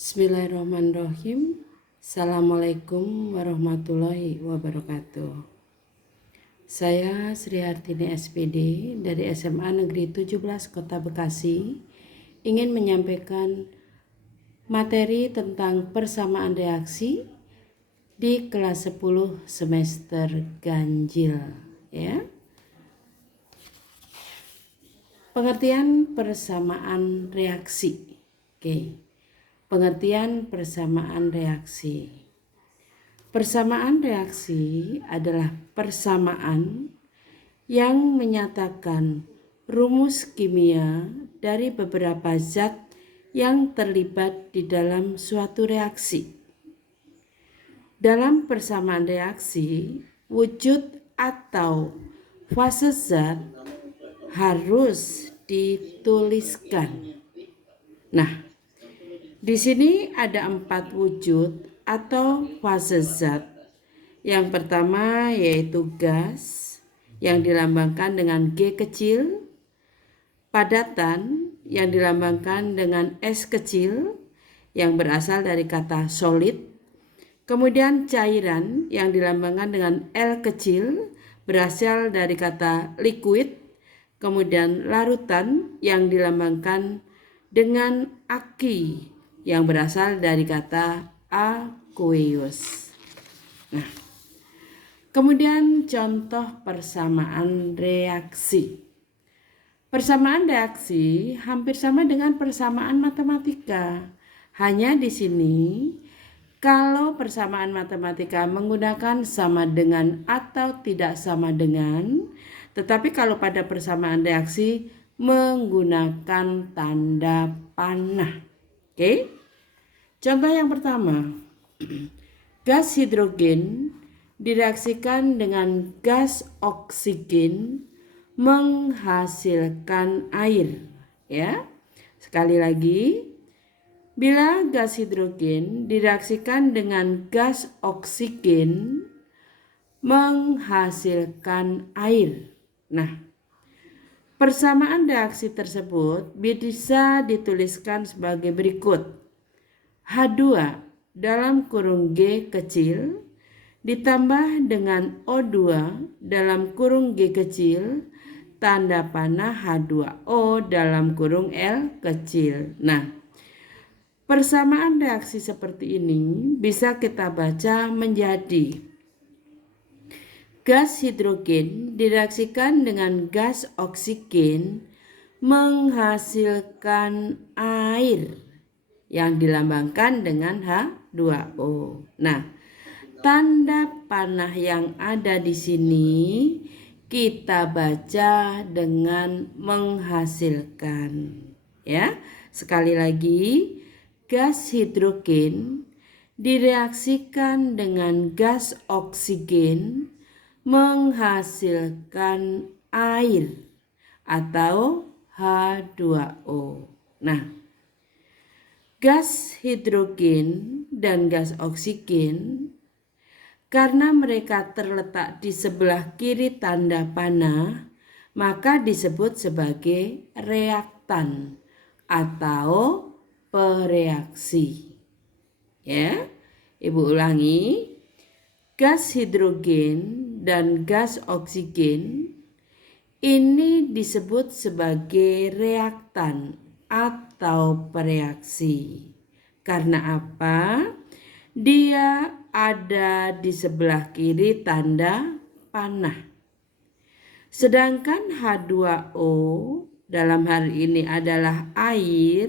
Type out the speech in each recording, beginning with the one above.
Bismillahirrahmanirrahim. Assalamualaikum warahmatullahi wabarakatuh. Saya Sri Hartini SPD dari SMA Negeri 17 Kota Bekasi ingin menyampaikan materi tentang persamaan reaksi di kelas 10 semester ganjil, ya. Pengertian persamaan reaksi. Oke. Pengertian persamaan reaksi. Persamaan reaksi adalah persamaan yang menyatakan rumus kimia dari beberapa zat yang terlibat di dalam suatu reaksi. Dalam persamaan reaksi, wujud atau fase zat harus dituliskan. Nah, di sini ada 4 wujud atau fase zat. Yang pertama yaitu gas yang dilambangkan dengan G kecil, padatan yang dilambangkan dengan S kecil yang berasal dari kata solid, kemudian cairan yang dilambangkan dengan L kecil berasal dari kata liquid, kemudian larutan yang dilambangkan dengan aki yang berasal dari kata aqueous. Nah, kemudian contoh persamaan reaksi. Persamaan reaksi hampir sama dengan persamaan matematika. Hanya di sini kalau persamaan matematika menggunakan sama dengan atau tidak sama dengan, tetapi kalau pada persamaan reaksi menggunakan tanda panah. Oke, contoh yang pertama, gas hidrogen direaksikan dengan gas oksigen menghasilkan air. Ya, sekali lagi, bila gas hidrogen direaksikan dengan gas oksigen menghasilkan air. Nah, persamaan reaksi tersebut bisa dituliskan sebagai berikut. H2 dalam kurung G kecil ditambah dengan O2 dalam kurung G kecil tanda panah H2O dalam kurung L kecil. Nah, persamaan reaksi seperti ini bisa kita baca menjadi gas hidrogen direaksikan dengan gas oksigen menghasilkan air yang dilambangkan dengan H2O. Nah, tanda panah yang ada di sini kita baca dengan menghasilkan. Ya, sekali lagi, gas hidrogen direaksikan dengan gas oksigen menghasilkan air atau H2O. Nah, gas hidrogen dan gas oksigen karena mereka terletak di sebelah kiri tanda panah, maka disebut sebagai reaktan atau pereaksi. Ya, Ibu ulangi. Gas hidrogen dan gas oksigen ini disebut sebagai reaktan atau pereaksi. Karena apa? Dia ada di sebelah kiri tanda panah. Sedangkan H2O dalam hal ini adalah air,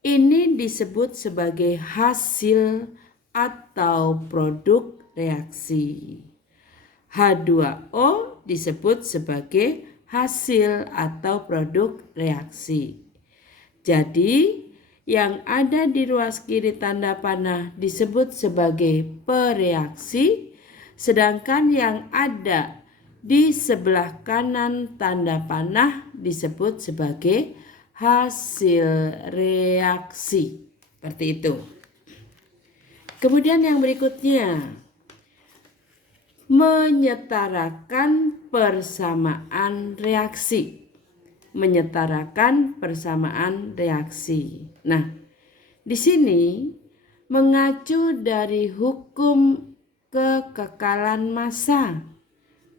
ini disebut sebagai hasil atau produk reaksi. H2O disebut sebagai hasil atau produk reaksi. Jadi, yang ada di ruas kiri tanda panah disebut sebagai pereaksi, sedangkan yang ada di sebelah kanan tanda panah disebut sebagai hasil reaksi. Seperti itu. Kemudian yang berikutnya, menyetarakan persamaan reaksi. Menyetarakan persamaan reaksi. Nah, Di sini mengacu dari hukum kekekalan massa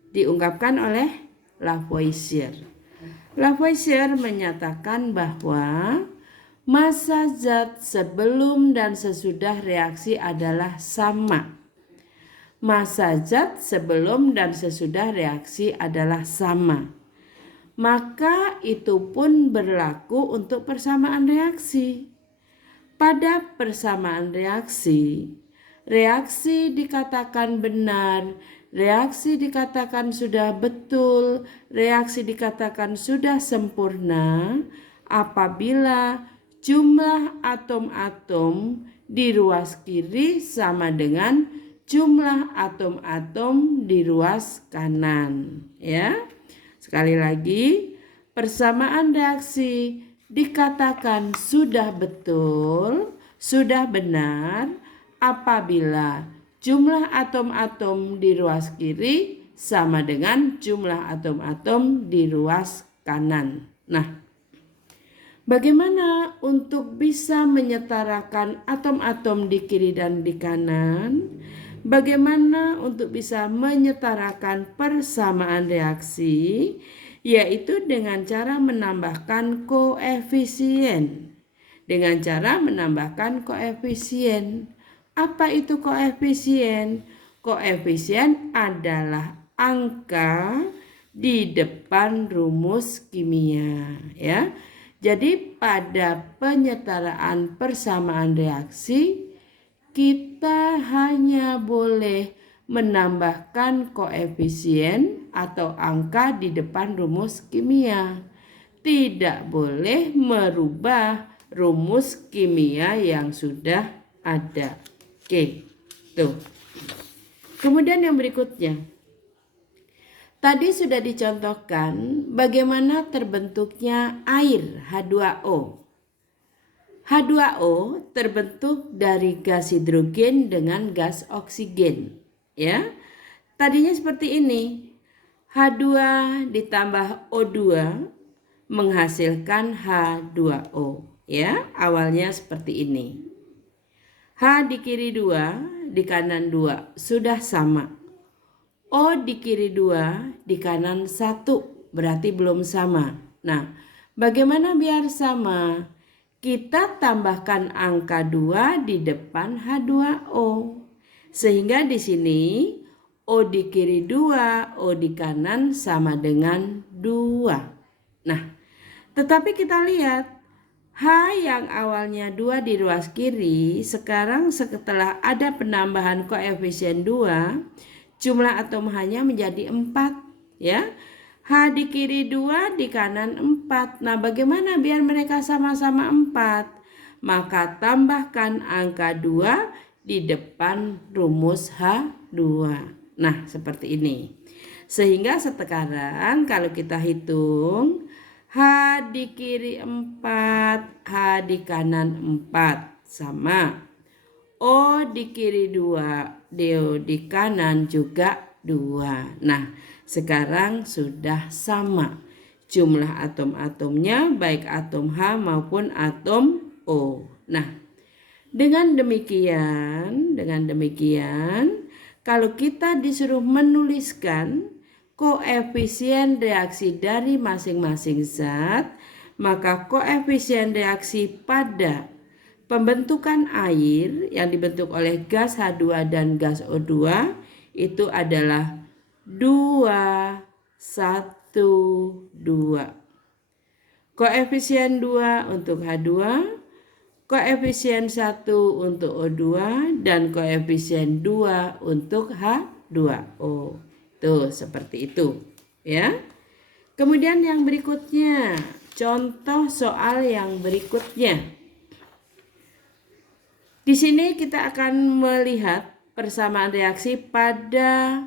diungkapkan oleh Lavoisier. Lavoisier menyatakan bahwa massa zat sebelum dan sesudah reaksi adalah sama. Massa zat sebelum dan sesudah reaksi adalah sama. Maka itu pun berlaku untuk persamaan reaksi. Pada persamaan reaksi, reaksi dikatakan benar, reaksi dikatakan sudah betul, reaksi dikatakan sudah sempurna apabila jumlah atom-atom di ruas kiri sama dengan jumlah atom-atom di ruas kanan. Ya. Sekali lagi, persamaan reaksi dikatakan sudah betul, sudah benar apabila jumlah atom-atom di ruas kiri sama dengan jumlah atom-atom di ruas kanan. Nah, bagaimana untuk bisa menyetarakan atom-atom di kiri dan di kanan? Bagaimana untuk bisa menyetarakan persamaan reaksi? Yaitu dengan cara menambahkan koefisien. Dengan cara menambahkan koefisien. Apa itu koefisien? Koefisien adalah angka di depan rumus kimia, ya. Jadi pada penyetaraan persamaan reaksi kita hanya boleh menambahkan koefisien atau angka di depan rumus kimia. Tidak boleh merubah rumus kimia yang sudah ada. Oke, tuh. Kemudian yang berikutnya. Tadi sudah dicontohkan bagaimana terbentuknya air H2O. H2O terbentuk dari gas hidrogen dengan gas oksigen, ya. Tadinya seperti ini. H2 ditambah O2 menghasilkan H2O, ya. Awalnya seperti ini. H di kiri 2, di kanan 2 sudah sama. O di kiri 2, di kanan 1 berarti belum sama. Nah, bagaimana biar sama? Kita tambahkan angka 2 di depan H2O. Sehingga di sini O di kiri 2, O di kanan sama dengan 2. Nah, tetapi kita lihat H yang awalnya 2 di ruas kiri, sekarang setelah ada penambahan koefisien 2, jumlah atom H-nya menjadi 4, ya. H di kiri 2, di kanan 4. Nah, bagaimana biar mereka sama-sama 4? Maka tambahkan angka 2 di depan rumus H2. Nah, seperti ini. Sehingga sekarang kalau kita hitung, H di kiri 4, H di kanan 4 sama. O di kiri 2, D di kanan juga 2. Nah, sekarang sudah sama jumlah atom-atomnya baik atom H maupun atom O. Nah, dengan demikian kalau kita disuruh menuliskan koefisien reaksi dari masing-masing zat, maka koefisien reaksi pada pembentukan air yang dibentuk oleh gas H2 dan gas O2 itu adalah 2, 1, 2. Koefisien 2 untuk H2, koefisien 1 untuk O2, dan koefisien 2 untuk H2O. Tuh, seperti itu, ya. Kemudian yang berikutnya, contoh soal yang berikutnya. Di sini kita akan melihat persamaan reaksi pada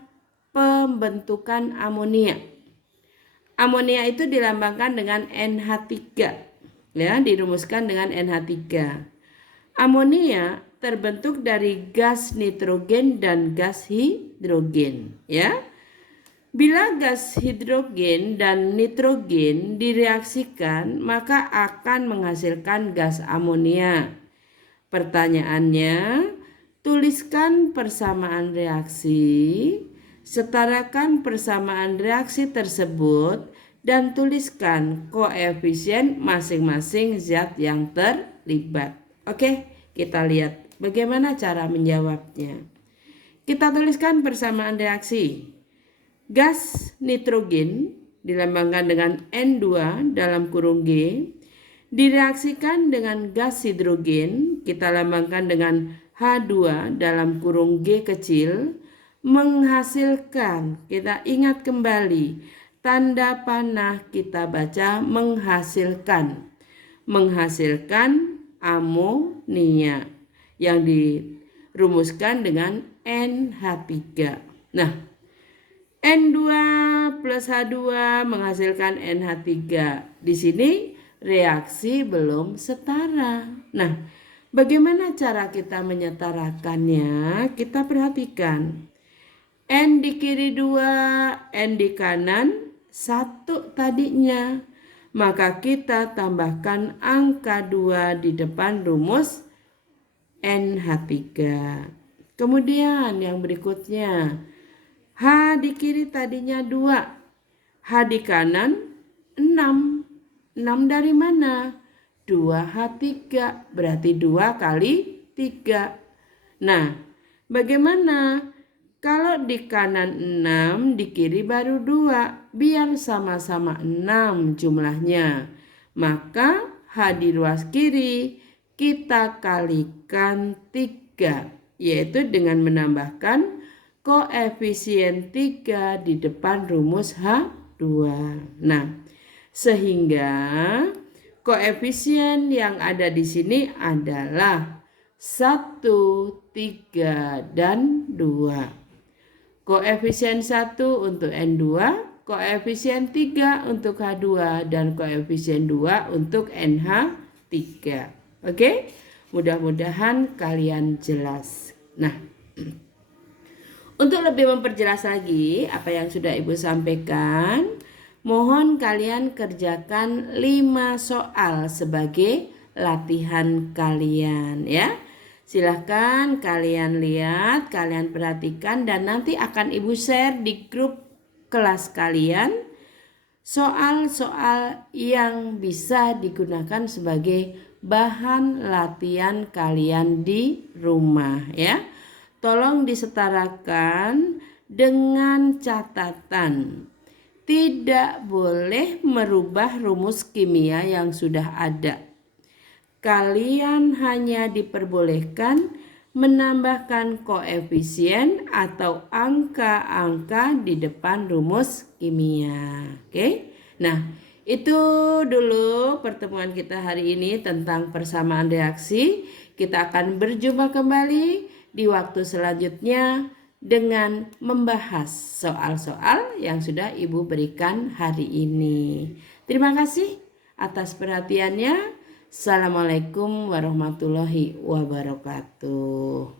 pembentukan amonia. Amonia itu dilambangkan dengan NH3, ya, dirumuskan dengan NH3. Amonia terbentuk dari gas nitrogen dan gas hidrogen, ya. Bila gas hidrogen dan nitrogen direaksikan, maka akan menghasilkan gas amonia. Pertanyaannya, tuliskan persamaan reaksi, setarakan persamaan reaksi tersebut, dan tuliskan koefisien masing-masing zat yang terlibat. Oke, kita lihat bagaimana cara menjawabnya. Kita tuliskan persamaan reaksi. Gas nitrogen dilambangkan dengan N2 dalam kurung G, direaksikan dengan gas hidrogen, kita lambangkan dengan H2 dalam kurung G kecil, menghasilkan, kita ingat kembali, tanda panah kita baca menghasilkan amonia yang dirumuskan dengan NH3. Nah, N2 plus H2 menghasilkan NH3. Di sini reaksi belum setara. Nah, bagaimana cara kita menyetarakannya? Kita perhatikan. N di kiri 2, N di kanan 1 tadinya. Maka kita tambahkan angka 2 di depan rumus NH3. Kemudian yang berikutnya, H di kiri tadinya 2, H di kanan 6. 6 dari mana? 2H3, berarti 2 kali 3. Nah, bagaimana? Kalau di kanan 6, di kiri baru 2, biar sama-sama 6 jumlahnya. Maka H di ruas kiri kita kalikan 3, yaitu dengan menambahkan koefisien 3 di depan rumus H2. Nah, sehingga koefisien yang ada di sini adalah 1, 3, dan 2. Koefisien 1 untuk N2, koefisien 3 untuk H2, dan koefisien 2 untuk NH3. Oke? Mudah-mudahan kalian jelas. Nah, untuk lebih memperjelas lagi apa yang sudah Ibu sampaikan, mohon kalian kerjakan 5 soal sebagai latihan kalian ya. Silahkan kalian lihat, kalian perhatikan, dan nanti akan Ibu share di grup kelas kalian soal-soal yang bisa digunakan sebagai bahan latihan kalian di rumah ya. Tolong disetarakan dengan catatan, tidak boleh merubah rumus kimia yang sudah ada. Kalian hanya diperbolehkan menambahkan koefisien atau angka-angka di depan rumus kimia. Oke? Nah, itu dulu pertemuan kita hari ini tentang persamaan reaksi. Kita akan berjumpa kembali di waktu selanjutnya dengan membahas soal-soal yang sudah Ibu berikan hari ini. Terima kasih atas perhatiannya. Assalamualaikum warahmatullahi wabarakatuh.